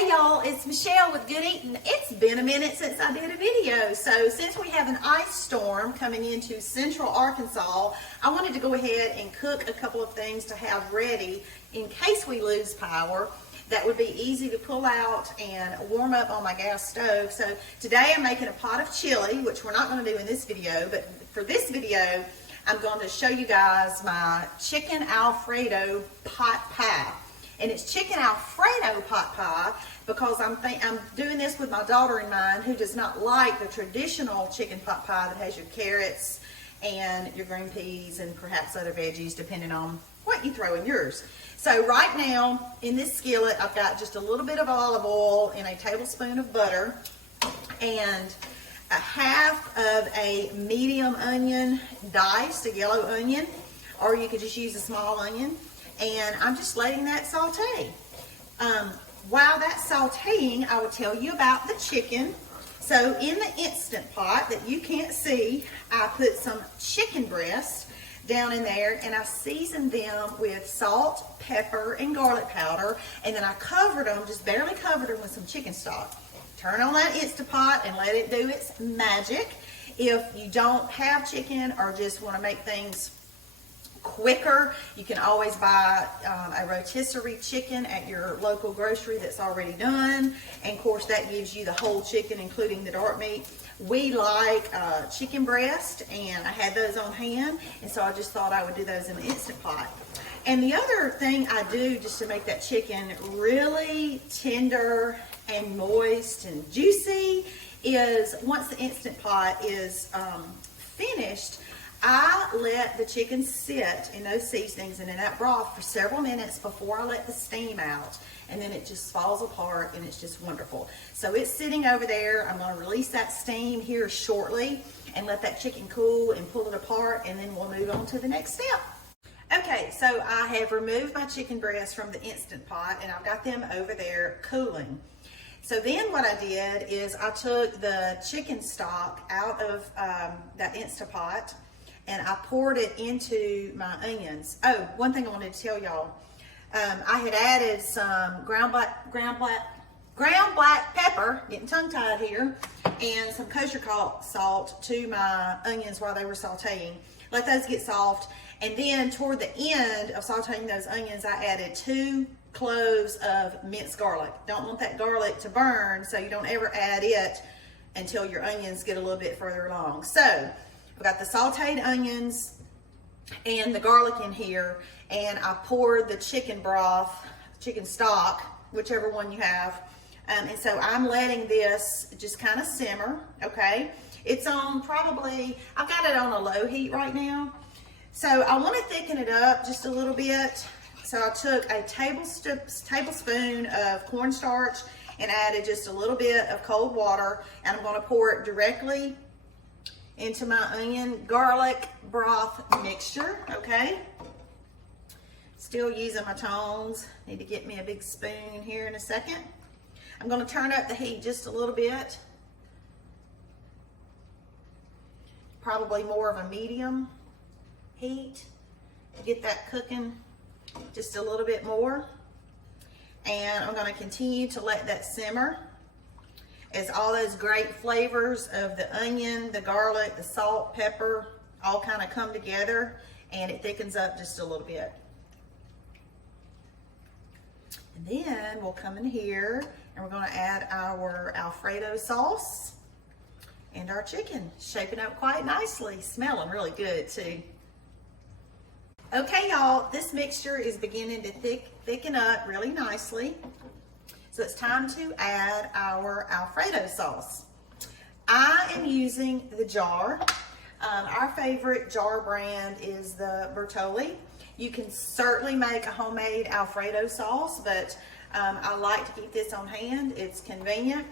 Hey y'all, it's Michelle with Good Eatin. It's been a minute since I did a video. So since we have an ice storm coming into central Arkansas, I wanted to go ahead and cook a couple of things to have ready in case we lose power. That would be easy to pull out and warm up on my gas stove. So today I'm making a pot of chili, which we're not going to do in this video, but for this video, I'm going to show you guys my chicken Alfredo pot pie. And it's chicken Alfredo pot pie because I'm doing this with my daughter in mind who does not like the traditional chicken pot pie that has your carrots and your green peas and perhaps other veggies depending on what you throw in yours. So right now in this skillet I've got just a little bit of olive oil and a tablespoon of butter and a half of a medium onion diced, a yellow onion, or you could just use a small onion. And I'm just letting that saute. While that's sauteing, I will tell you about the chicken. So in the Instant Pot that you can't see, I put some chicken breasts down in there and I seasoned them with salt, pepper, and garlic powder. And then I covered them, just barely covered them with some chicken stock. Turn on that Instant Pot and let it do its magic. If you don't have chicken or just want to make things quicker, you can always buy a rotisserie chicken at your local grocery that's already done, and of course that gives you the whole chicken including the dark meat. We like chicken breast and I had those on hand, and so I just thought I would do those in the Instant Pot. And the other thing I do just to make that chicken really tender and moist and juicy is once the Instant Pot is finished, I let the chicken sit in those seasonings and in that broth for several minutes before I let the steam out, and then it just falls apart and it's just wonderful. So it's sitting over there. I'm going to release that steam here shortly and let that chicken cool and pull it apart, and then we'll move on to the next step. Okay, so I have removed my chicken breasts from the Instant Pot and I've got them over there cooling. So then what I did is I took the chicken stock out of that Instant Pot and I poured it into my onions. Oh, one thing I wanted to tell y'all. I had added some ground black pepper, getting tongue-tied here, and some kosher salt to my onions while they were sauteing. Let those get soft. And then toward the end of sauteing those onions, I added 2 cloves of minced garlic. Don't want that garlic to burn, so you don't ever add it until your onions get a little bit further along. So I've got the sauteed onions and the garlic in here, and I poured the chicken broth, chicken stock, whichever one you have. And so I'm letting this just kind of simmer, okay? It's on probably, I've got it on a low heat right now. So I want to thicken it up just a little bit. So I took a tablespoon of cornstarch and added just a little bit of cold water, and I'm going to pour it directly into my onion garlic broth mixture, okay? Still using my tongs. Need to get me a big spoon here in a second. I'm going to turn up the heat just a little bit. Probably more of a medium heat to get that cooking just a little bit more. And I'm going to continue to let that simmer as all those great flavors of the onion, the garlic, the salt, pepper, all kind of come together and it thickens up just a little bit. And then we'll come in here and we're going to add our Alfredo sauce and our chicken. Shaping up quite nicely, smelling really good too. Okay y'all, this mixture is beginning to thicken up really nicely. So it's time to add our Alfredo sauce. I am using the jar. Our favorite jar brand is the Bertolli. You can certainly make a homemade Alfredo sauce, but I like to keep this on hand. It's convenient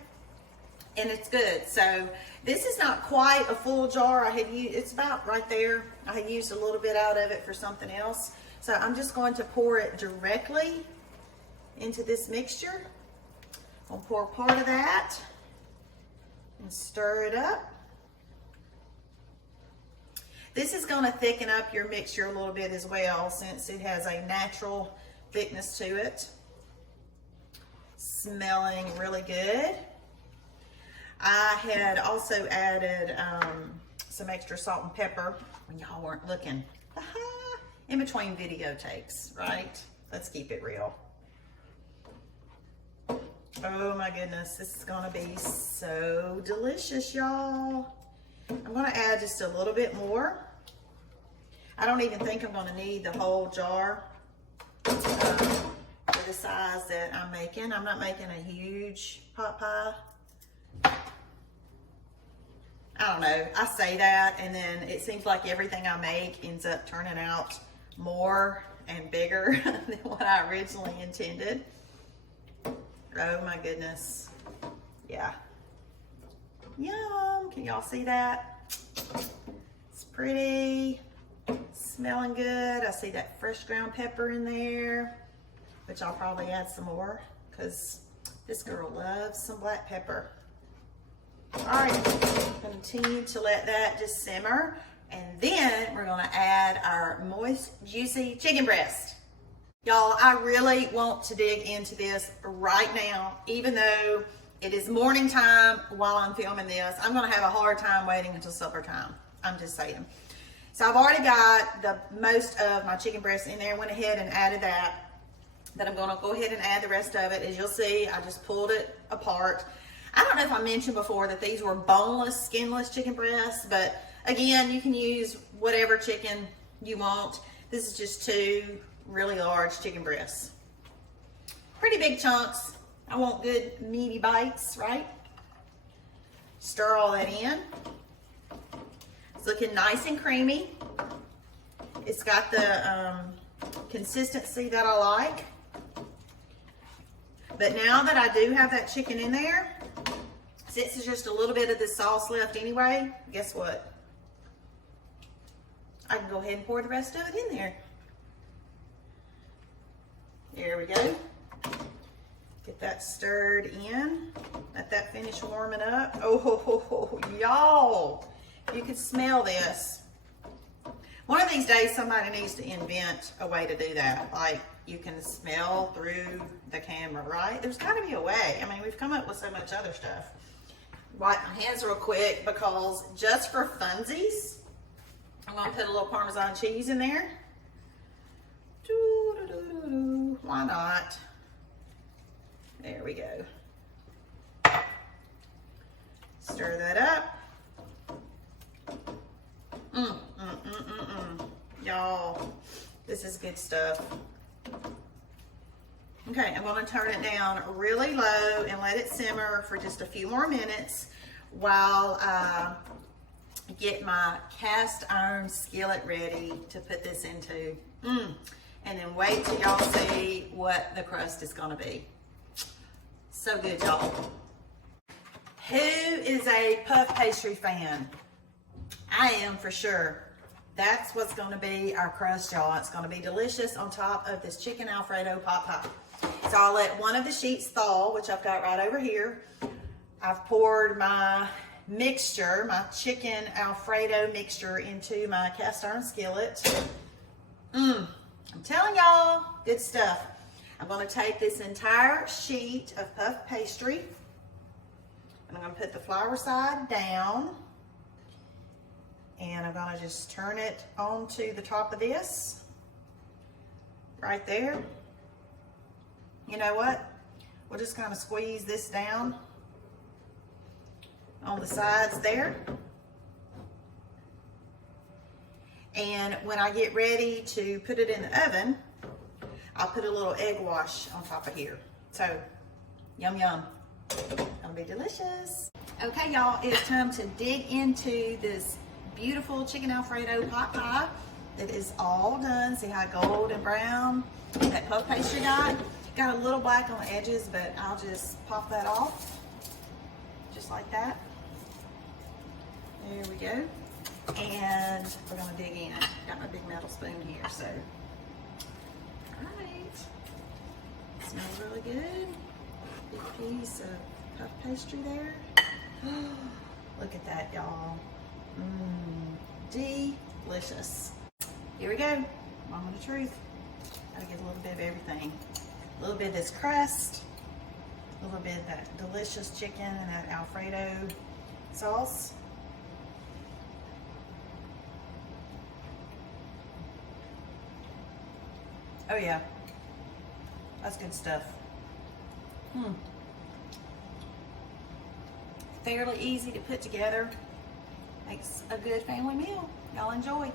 and it's good. So this is not quite a full jar. It's about right there. I had used a little bit out of it for something else. So I'm just going to pour it directly into this mixture. I'll pour part of that and stir it up. This is going to thicken up your mixture a little bit as well since it has a natural thickness to it. smelling really good. I had also added some extra salt and pepper when y'all weren't looking. In between video takes, right? Let's keep it real. Oh my goodness, this is gonna be so delicious, y'all. I'm gonna add just a little bit more. I don't even think I'm gonna need the whole jar for the size that I'm making. I'm not making a huge pot pie. I don't know, I say that and then it seems like everything I make ends up turning out more and bigger than what I originally intended. Oh my goodness. Yeah. Yum. Can y'all see that? It's pretty. Smelling good. I see that fresh ground pepper in there, which I'll probably add some more because this girl loves some black pepper. All right, continue to let that just simmer. And then we're gonna add our moist, juicy chicken breast. Y'all, I really want to dig into this right now, even though it is morning time while I'm filming this. I'm gonna have a hard time waiting until supper time. I'm just saying. So I've already got the most of my chicken breast in there. Went ahead and added that. Then I'm gonna go ahead and add the rest of it. As you'll see, I just pulled it apart. I don't know if I mentioned before that these were boneless, skinless chicken breasts, but again, you can use whatever chicken you want. This is just 2 really large chicken breasts. Pretty big chunks. I want good meaty bites, right? Stir all that in. It's looking nice and creamy. It's got the consistency that I like. But now that I do have that chicken in there, since there's just a little bit of the sauce left anyway, guess what? I can go ahead and pour the rest of it in there. There we go. Get that stirred in. Let that finish warming up. Oh, y'all, you can smell this. One of these days, somebody needs to invent a way to do that. Like, you can smell through the camera, right? There's got to be a way. I mean, we've come up with so much other stuff. Wipe my hands real quick because just for funsies, I'm going to put a little Parmesan cheese in there. Why not? There we go. Stir that up. Y'all, this is good stuff. Okay, I'm going to turn it down really low and let it simmer for just a few more minutes while I get my cast iron skillet ready to put this into. And then wait till y'all see what the crust is going to be. So good, y'all. Who is a puff pastry fan? I am for sure. That's what's going to be our crust, y'all. It's going to be delicious on top of this chicken Alfredo pot pie. So I'll let one of the sheets thaw, which I've got right over here. I've poured my mixture, my chicken Alfredo mixture, into my cast iron skillet. I'm telling y'all, good stuff. I'm going to take this entire sheet of puff pastry and I'm going to put the flour side down and I'm going to just turn it onto the top of this right there. You know what? We'll just kind of squeeze this down on the sides there. And when I get ready to put it in the oven, I'll put a little egg wash on top of here. So, yum, yum. Gonna be delicious. Okay, y'all, it's time to dig into this beautiful chicken Alfredo pot pie. It is all done. See how gold and brown that puff pastry got? Got a little black on the edges, but I'll just pop that off. Just like that. There we go. And we're gonna dig in. Got my big metal spoon here, so. All right. Smells really good. Big piece of puff pastry there. Look at that, y'all. Delicious. Here we go. Moment of truth. Gotta get a little bit of everything. A little bit of this crust. A little bit of that delicious chicken and that Alfredo sauce. Oh yeah, that's good stuff. Fairly easy to put together. Makes a good family meal. Y'all enjoy.